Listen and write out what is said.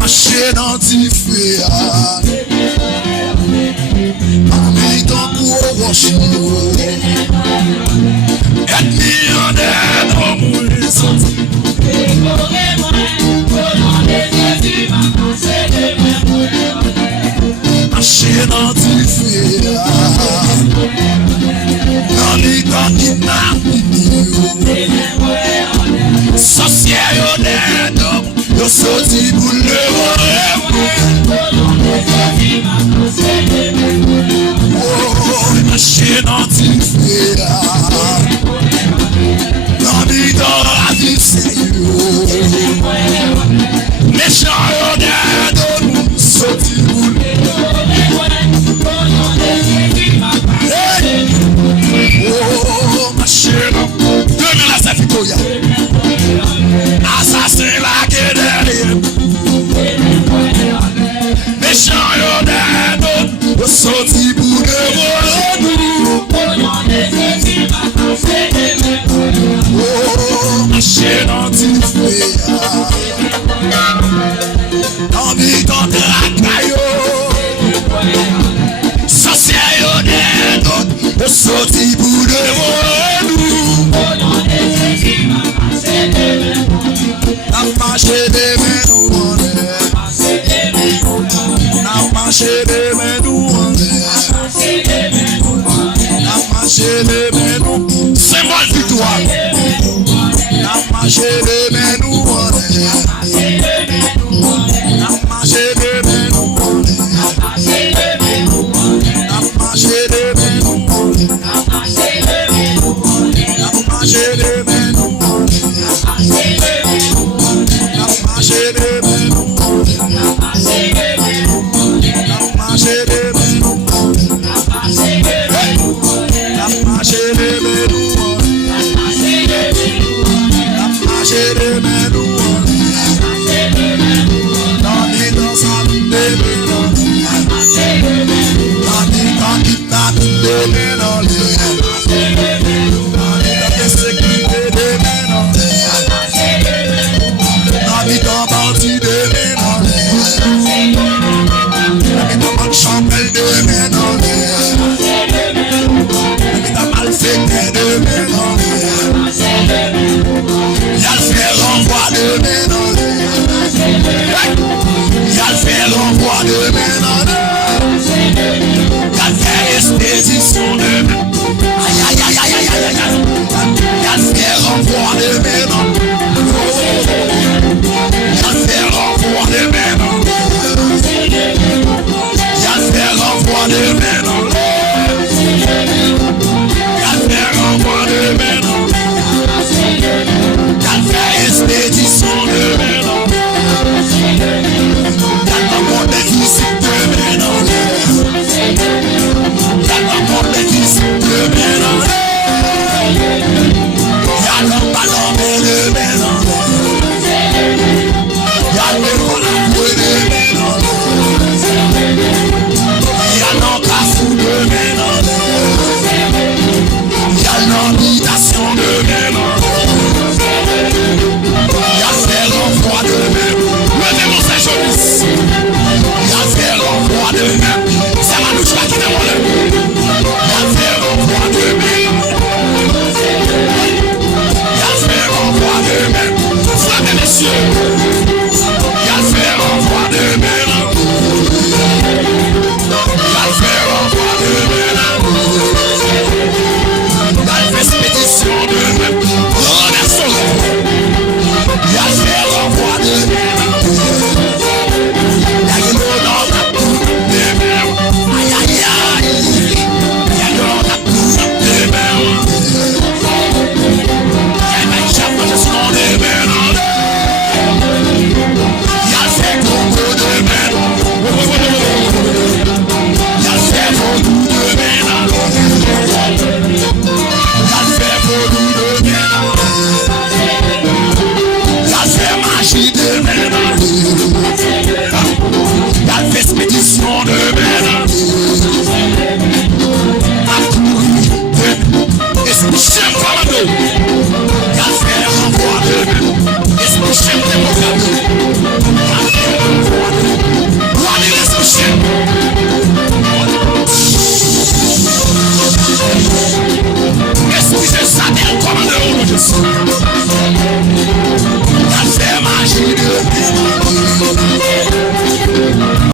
marcher dans tes feux. Amis dans pour rocher. Et en est dans mon ressenti. Marcher dans tes feux. Dans les temps qui n'a sorcière yo dedans, yo sorti pour le oh, marcher dans tes feux. Dans les temps la vie c'est yo. Méchant yo dedans, sorti pour le oh, marcher dans demain la sa victoria. Assassin la guerre derrière. Méchant yo dedans, yo sorti pour le oh, marcher dans tes feux. Dans les temps de la caillou. Sorcière yo dedans, yo sorti pour le n'a marché des mains nous en l'air. N'a marché des mains nous en l'air. N'a marché des mains nous. C'est moi le victoire. N'a marché des mains nous en l'air. N'a marché des mains nous en l'air. N'a marché des mains nous en l'air. N'a marché des mains nous en de main en l'air.